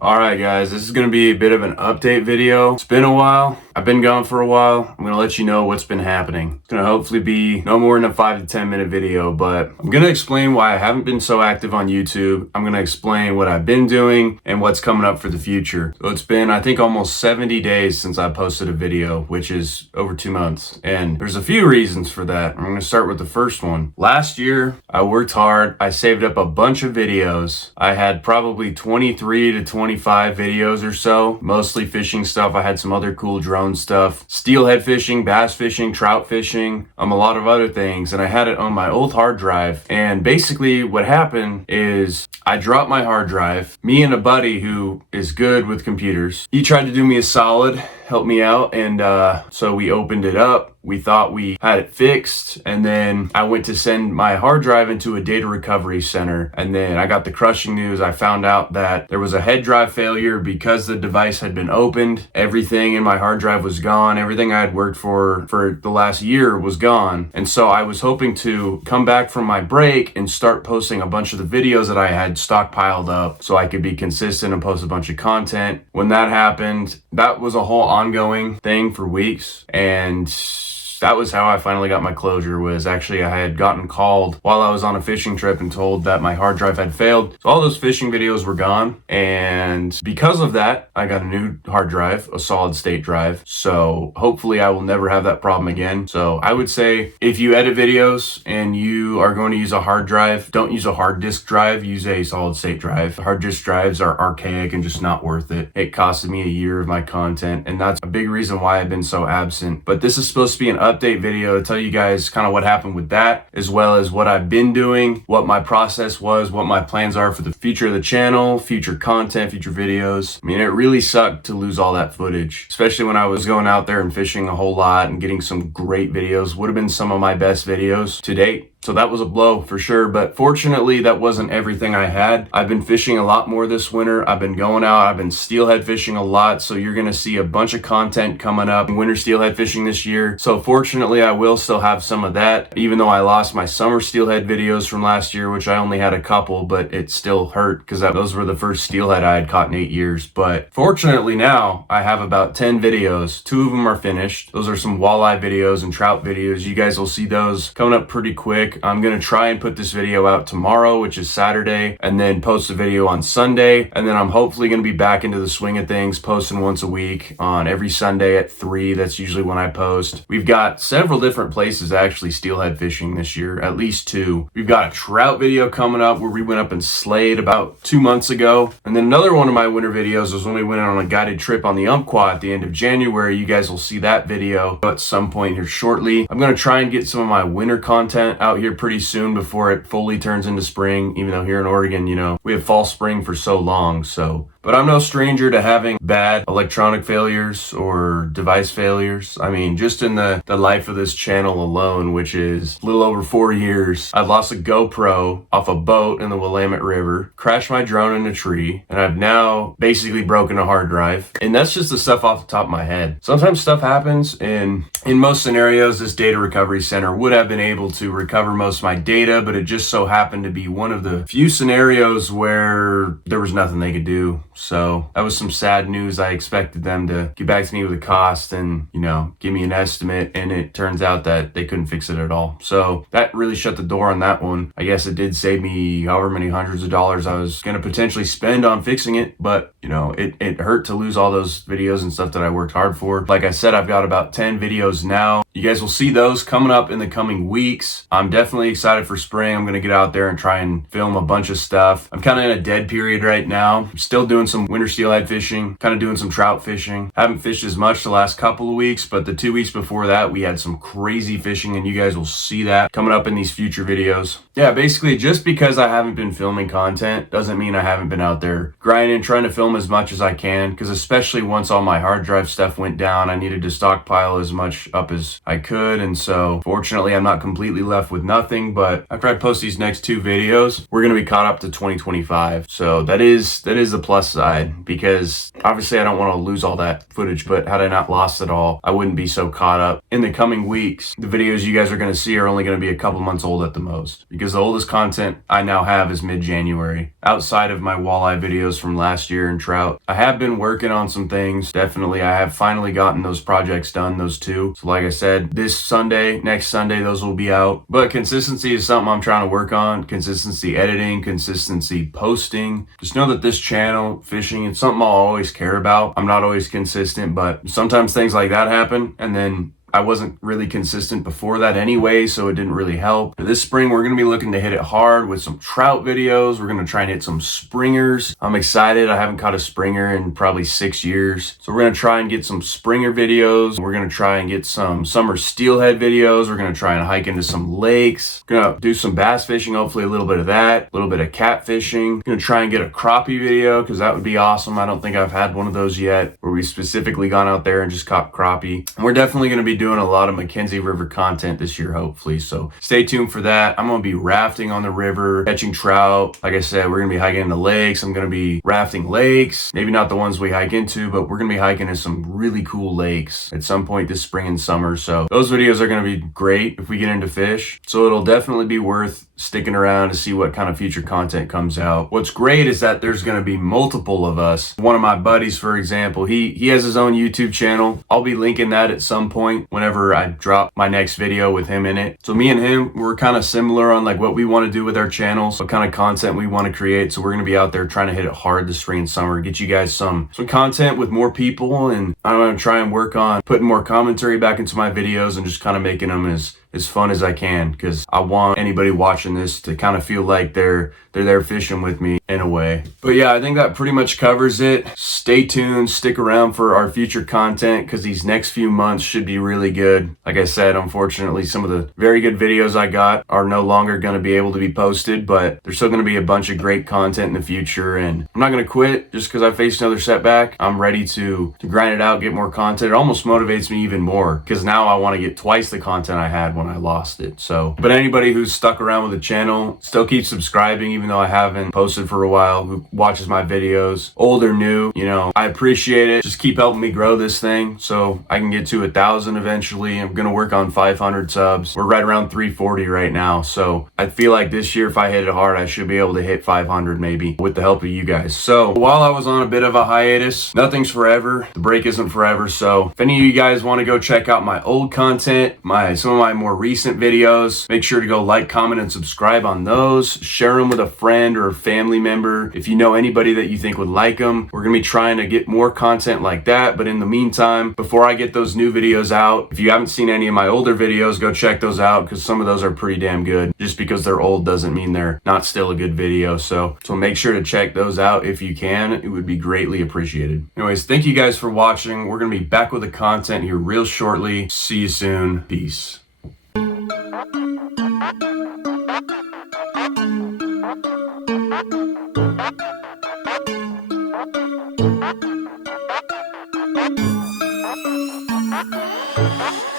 Alright guys, this is going to be a bit of an update video. It's been a while. I've been gone for a while. I'm going to let you know what's been happening. It's going to hopefully be no more than a 5 to 10 minute video, but I'm going to explain why I haven't been so active on YouTube. I'm going to explain what I've been doing and what's coming up for the future. So it's been, I think, almost 70 days since I posted a video, which is over 2 months. And there's a few reasons for that. I'm going to start with the first one. Last year, I worked hard. I saved up a bunch of videos. I had probably 23 to 25 videos or so, mostly fishing stuff. I had some other cool drone stuff, steelhead fishing, bass fishing, trout fishing, a lot of other things. And I had it on my old hard drive. And basically what happened is I dropped my hard drive. Me and a buddy who is good with computers, he tried to do me a solid, help me out. And so we opened it up. We thought we had it fixed, and then I went to send my hard drive into a data recovery center, and then I got the crushing news. I found out that there was a head drive failure because the device had been opened. Everything in my hard drive was gone. Everything I had worked for the last year was gone. And so I was hoping to come back from my break and start posting a bunch of the videos that I had stockpiled up so I could be consistent and post a bunch of content. When that happened, that was a whole ongoing thing for weeks, and that was how I finally got my closure. Was actually I had gotten called while I was on a fishing trip and told that my hard drive had failed. So all those fishing videos were gone. And because of that, I got a new hard drive, a solid state drive. So hopefully I will never have that problem again. So I would say if you edit videos and you are going to use a hard drive, don't use a hard disk drive, use a solid state drive. Hard disk drives are archaic and just not worth it. It costed me a year of my content, and that's a big reason why I've been so absent. But this is supposed to be an update video to tell you guys kind of what happened with that, as well as what I've been doing, what my process was, what my plans are for the future of the channel, future content, future videos. I mean, it really sucked to lose all that footage, especially when I was going out there and fishing a whole lot and getting some great videos. Would have been some of my best videos to date. So that was a blow for sure, but fortunately that wasn't everything I had. I've been fishing a lot more this winter. I've been going out, I've been steelhead fishing a lot, so you're gonna see a bunch of content coming up in winter steelhead fishing this year. So fortunately I will still have some of that, even though I lost my summer steelhead videos from last year, which I only had a couple, but it still hurt because those were the first steelhead I had caught in 8 years. But fortunately now I have about 10 videos. 2 of them are finished. Those are some walleye videos and trout videos. You guys will see those coming up pretty quick. I'm going to try and put this video out tomorrow, which is Saturday, and then post a video on Sunday. And then I'm hopefully going to be back into the swing of things, posting once a week on every Sunday at 3. That's usually when I post. We've got several different places actually steelhead fishing this year, at least 2. We've got a trout video coming up where we went up and slayed about 2 months ago. And then another one of my winter videos was when we went on a guided trip on the Umpqua at the end of January. You guys will see that video at some point here shortly. I'm going to try and get some of my winter content out here pretty soon before it fully turns into spring, even though here in Oregon, you know, we have fall spring for so long. But I'm no stranger to having bad electronic failures or device failures. I mean, just in the life of this channel alone, which is a little over 4 years, I've lost a GoPro off a boat in the Willamette River, crashed my drone in a tree, and I've now basically broken a hard drive. And that's just the stuff off the top of my head. Sometimes stuff happens, and in most scenarios, this data recovery center would have been able to recover most of my data, but it just so happened to be one of the few scenarios where there was nothing they could do. So that was some sad news. I expected them to get back to me with a cost and, you know, give me an estimate, and it turns out that they couldn't fix it at all. So that really shut the door on that one. I guess it did save me however many hundreds of dollars I was going to potentially spend on fixing it, but, you know, it hurt to lose all those videos and stuff that I worked hard for. Like I said, I've got about 10 videos now. You guys will see those coming up in the coming weeks. I'm definitely excited for spring. I'm going to get out there and try and film a bunch of stuff. I'm kind of in a dead period right now. I'm still doing some winter steelhead fishing, kind of doing some trout fishing. Haven't fished as much the last couple of weeks, but the 2 weeks before that, we had some crazy fishing, and you guys will see that coming up in these future videos. Yeah, basically just because I haven't been filming content doesn't mean I haven't been out there grinding, trying to film as much as I can, because especially once all my hard drive stuff went down, I needed to stockpile as much up as I could. And so fortunately, I'm not completely left with nothing, but after I post these next 2 videos, we're going to be caught up to 2025. So that is the plus lost side, because obviously I don't want to lose all that footage, but had I not lost it all, I wouldn't be so caught up. In the coming weeks, the videos you guys are going to see are only going to be a couple months old at the most, because the oldest content I now have is mid-January, outside of my walleye videos from last year and trout. I have been working on some things. Definitely, I have finally gotten those projects done, those two. So like I said, this Sunday, next Sunday, those will be out. But consistency is something I'm trying to work on. Consistency editing, consistency posting. Just know that this channel, fishing, it's something I'll always care about. I'm not always consistent, but sometimes things like that happen, and then I wasn't really consistent before that anyway, so it didn't really help. But this spring, we're going to be looking to hit it hard with some trout videos. We're going to try and hit some springers. I'm excited. I haven't caught a springer in probably 6 years. So we're going to try and get some springer videos. We're going to try and get some summer steelhead videos. We're going to try and hike into some lakes. We're going to do some bass fishing, hopefully a little bit of that, a little bit of cat fishing. Going to try and get a crappie video, because that would be awesome. I don't think I've had one of those yet, where we've specifically gone out there and just caught crappie. And we're definitely going to be doing a lot of Mackenzie River content this year, hopefully, so stay tuned for that. I'm going to be rafting on the river, catching trout. Like I said, we're going to be hiking into lakes. I'm going to be rafting lakes, maybe not the ones we hike into, but we're going to be hiking in some really cool lakes at some point this spring and summer. So those videos are going to be great if we get into fish, so it'll definitely be worth sticking around to see what kind of future content comes out. What's great is that there's going to be multiple of us. One of my buddies, for example, he has his own YouTube channel. I'll be linking that at some point whenever I drop my next video with him in it. So me and him, we're kind of similar on like what we want to do with our channels, what kind of content we want to create. So we're going to be out there trying to hit it hard this spring and summer, get you guys some content with more people, and I'm going to try and work on putting more commentary back into my videos and just kind of making them as fun as I can, because I want anybody watching this to kind of feel like they're there fishing with me in a way. But yeah, I think that pretty much covers it. Stay tuned, stick around for our future content, because these next few months should be really good. Like I said, unfortunately, some of the very good videos I got are no longer going to be able to be posted, but there's still going to be a bunch of great content in the future, and I'm not going to quit just because I faced another setback. I'm ready to grind it out, get more content. It almost motivates me even more, because now I want to get twice the content I had when I lost it. So, but anybody who's stuck around with the channel, still keep subscribing, even though I haven't posted for a while, who watches my videos, old or new, you know, I appreciate it. Just keep helping me grow this thing so I can get to 1,000 eventually. I'm going to work on 500 subs. We're right around 340 right now. So I feel like this year, if I hit it hard, I should be able to hit 500 maybe with the help of you guys. So while I was on a bit of a hiatus, nothing's forever. The break isn't forever. So if any of you guys want to go check out my old content, some of my more recent videos, make sure to go like, comment, and subscribe on those. Share them with a friend or a family member if you know anybody that you think would like them. We're gonna be trying to get more content like that, but in the meantime, before I get those new videos out, if you haven't seen any of my older videos, go check those out, because some of those are pretty damn good. Just because they're old doesn't mean they're not still a good video. So make sure to check those out if you can. It would be greatly appreciated. Anyways, thank you guys for watching. We're gonna be back with the content here real shortly. See you soon. Peace. Thank you.